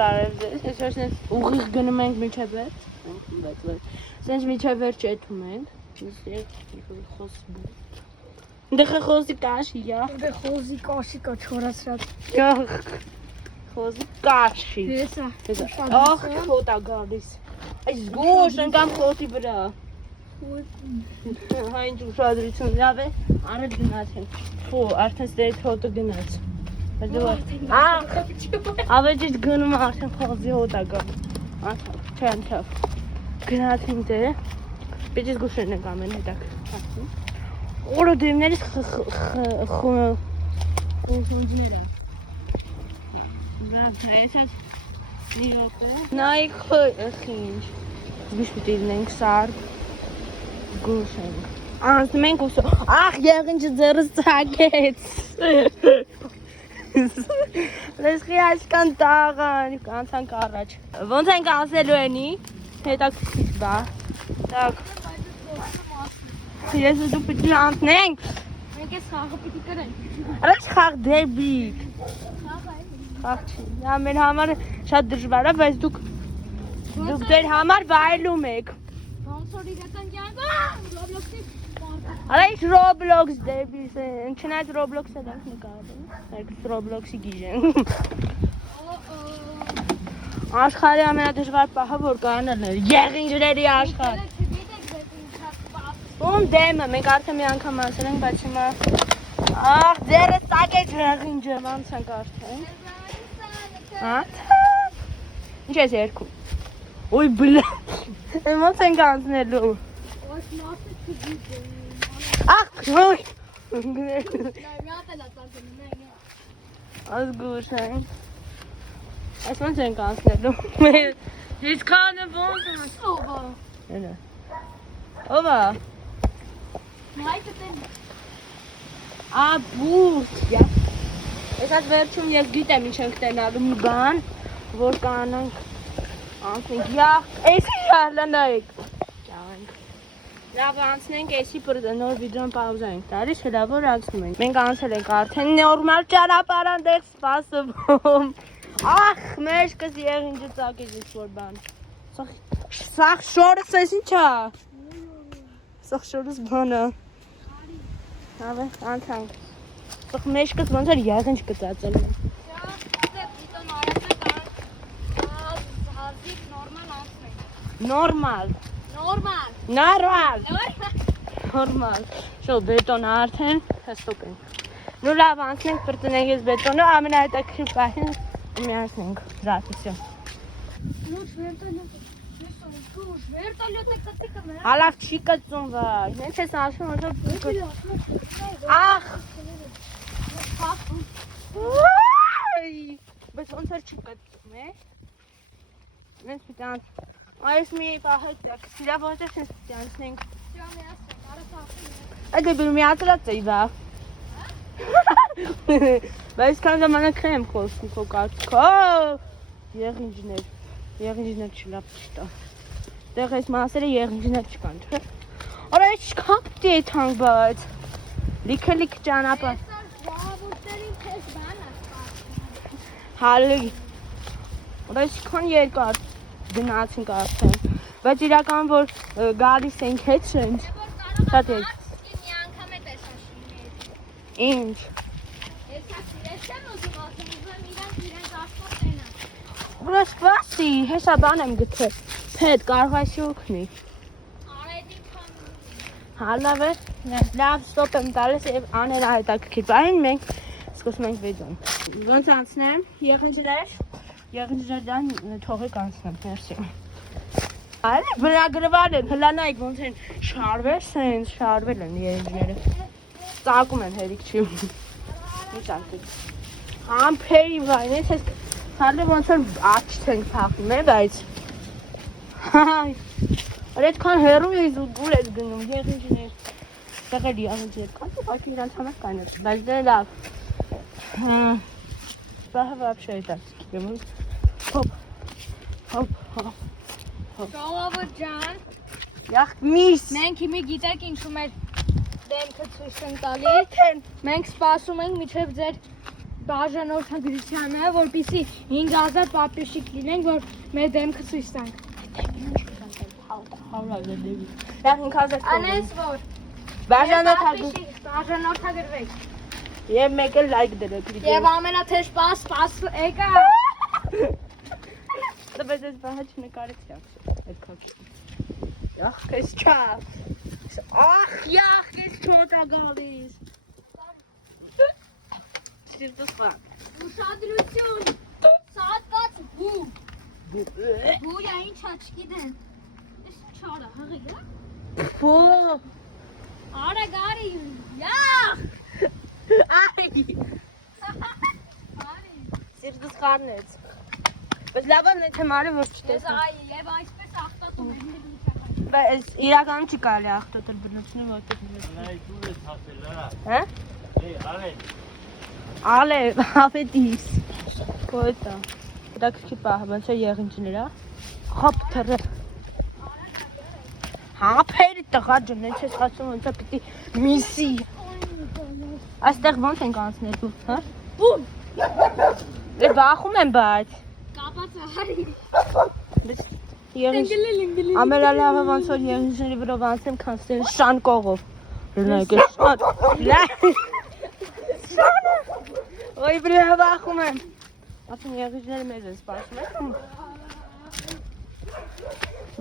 բարև ձեզ, այսօր սենց ուղիղ գնում ենք միջև վերջ, սենց միջև վերջ էթում ենք, Դե խոզի կաշի, յախ Դե խոզի կաշի կա չորացրած Յախ Խոզի կաշի Հեսա Ախ խոտ ա գալիս Այս գոշ ընկամ խոտի վրա Հա ինչ ուշադրություն լավ է, առետ գնացենք Ֆո, արդեն ստերիտ խոտը գնաց Ավեջից գնում արդեն խոզի հոտ ա գալիս Չէ անթավ Գնացինք դերը Պեջից գուշեն ենք ամեն հետակ Օրը դույմներից խունջները Բրավ, այսած մի րոպե Նայք խինչ Զգուշ պիտի լինենք սարդ Գուշ ենք Անցնում ենք ուսո Ախ եղինչը ձերս ծագեց Լեսխի այսքան տաղան Անցանք առաջ Ոնց ենք անցելու ենի Հետակ քիչ բա Так Ես դու պիտի անցնենք Մենք ես խաղը պիտի կրենք Առաջ խաղ դեբիկ Խաղ չի Դա մեր համար շատ դժվար է բայց դուք դեր համար վայելում եք Ոնց որ իրական կյանք Ռոբլոքսի Առաջ Roblox դեբիս Չնայած Roblox-ը դեռ նկարում Երկս Roblox-ի գիժեն Աշխարհի ամենադժվար պահը որ կանել է Եղինջրերի աշխարհ Ում դեմը, մենք արդեն մի անգամ ասել ենք, բայց հիմա Ախ, ձերը ծագեց եղինջը, ոնց ենք արդեն Ինչ ես երկում Ոյ բլա, ոնց ենք անցնելու Ախ, ոյ Ազգուշ ենք Այս ոնց ենք անցնելու Ես կանը ոնց ենք Ովա Բուրտ Ես այդ վերջում ես գիտեմ ինչ ենք տենալու մի բան որ կանանք անցնենք յախ էսի շարլանայք լավ անցնենք էսի նոր վիդեոն պաուզա ենք տալիս հելա որ անցնում ենք մենք անցել ենք արդեն նորմալ ճանապարհ այնտեղ սպասում ախ մեջքս եղինջը ծակեց ինչ-որ բան սաղ շորս ես ինչա սաղ շորս բանը Ավ է, անցանք Սաղ մեջքս ոնց էր եղինջ կծածել Նորմալ Շո բետոն արդեն հստոք ենք Նու լավ անցնենք պրտնենք ես բետոնը ամենահետաքրքիր պահին միացնենք զատիսյո Հալավ չի կծում վայ, նենց ես ասում Ախ Բայց ոնց էր չի կծում Նենց պիտի անցնենք Այս մի պահետ սիրա ոնց ես պիտի անցնենք Այդ է բիր միացրած էի վա Բայց կան ժամանակ եմ խոսում քո կարգո Եղինջներ չլապ չտա Դեղ այս մասերը եղինջներ չկան, չէ Արա այս չկան պիտի եթանք բայց Լիքը ճանապարհ Հալի Արա այս չկան երկար գնացինք արդեն Բայց իրական որ գալիս ենք հետ շենց Շատ եկ Ինչ Ուրա սպասի, հեսա բան եմ գտել Հետ կարող այսի ուքնի Հալավ է, լավ ստոպ եմ տալիս և անել այտակքիր Բային մենք սկսում ենք վիդոն Ոնց անցնեմ, եղինջրան թողեք անցնեմ, ներսի Այլ բնագրվար են, հլանայք ոնց են շարվել են եղինջները Ծակում են հերիք չի Ինչ արկեք Համպերի վայն, ես Հալի ոնց են աչտ ենք պախնում է, բայց Որ այդքան հեռու ես ու դուր ես գնում, եղինջներ Տեղել եղինջներ կան, ուղղակի իրանց համար կան է, բայց դե լավ Բահը վապշա է տասիք Հոպ Ժողովուրդ ջան Յախ միս Մենք հիմի գիտեք ինչու մեր դեմքը ցույց ենք տալի Մենք սպասում ենք միջև ձեր բաժանորդագրությանը, որպեսզի 5000 պապիրշիկ լինենք, որ մեր դեմքը ցույց տանք։ Դա 5000 Անես որ բաժանորդագրվեք։ Եվ մեկը լայք դրեք վիդեոյին։ Եվ ամենաթեժ սպաս եկա։ Բայց ես բահաճ նկարեցի այդ քոքի։ Ախ, քեզ չավ։ Ախ, յախ, քեզ չոտա գալիս։ Սիրտս խաղ։ Ուշադրություն։ Սատկած բու։ Բույա ինչ աչքիդեն։ Ես չարա, հղիա։ Փո։ Արա գարի։ Յախ։ Այ։ Սիրտս խառնեց։ Բայց լավ է թե մարը որ Ես չտեսնի։ այ եւ այսպես ախտոտում եմ։ Բայց իրականում չի կարելի ախտոտել բնությունում որտեղ։ Nei, tu le haces la. Հա։ Ale. Ale, ավետիս։ Կոյտա։ Դա քիչ պահ, ոնց է եղինջները։ Խոփ թռը։ Հա, փերի տղա ջան, ես ասում ոնց է պիտի միսի։ Այստեղ ոնց ենք անցնել դու, հա։ Բում։ Դե բախում եմ բայց։ Կապած արի։ Բայց եղինջ ամենալավը ոնց որ եղինջների վրով անցնեմ, քանցնեմ շան կողով։ Լնայք է շան։ Ոյ բրե բախում եմ։ Ասում եղինջները մեզ են սպասում եք։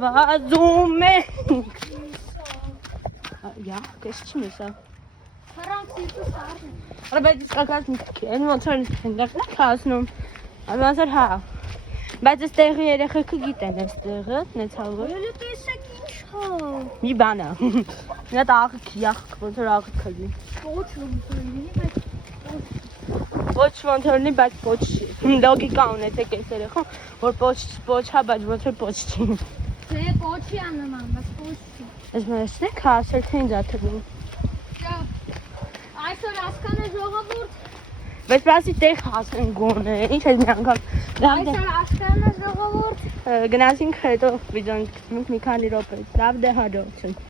Վազում ենք։ Յա, քեզ չի մեսա։ Հրանք սիրտս արի։ Արա բայց իսկական են ոնց որ այնտեղ քասնում։ Ոնց որ հա։ Բայց այս տեղի երեխեքը գիտեն այս տեղը, նեցավը։ Ելը տեսեք ինչ հա։ Մի բան է։ Նա աղիք, յախ, ոնց որ աղիք կլինի։ Ոչ ոնց լինի, բայց Ոչ ոնց որ լինի, բայց ոչ չի։ Լոգիկա ունեցեք այս երեխան, որ ոչ հա, բայց ոնց որ ոչ չի։ դե պոչի աննման, բայց պոչ չի։ Այս մեսնեք հասել թե ինձ աթվում։ Այսօր ասկանը ժողովուրդ, Բայց պրասի տեղ հասնեն գոնե, ինչ ես մի անգամ։ այսօր ասկանը ժողովուրդ։ Գնացինք հետո վիդեոն կսմենք մի քանի րոպե։ Լավ դե հաջողություն։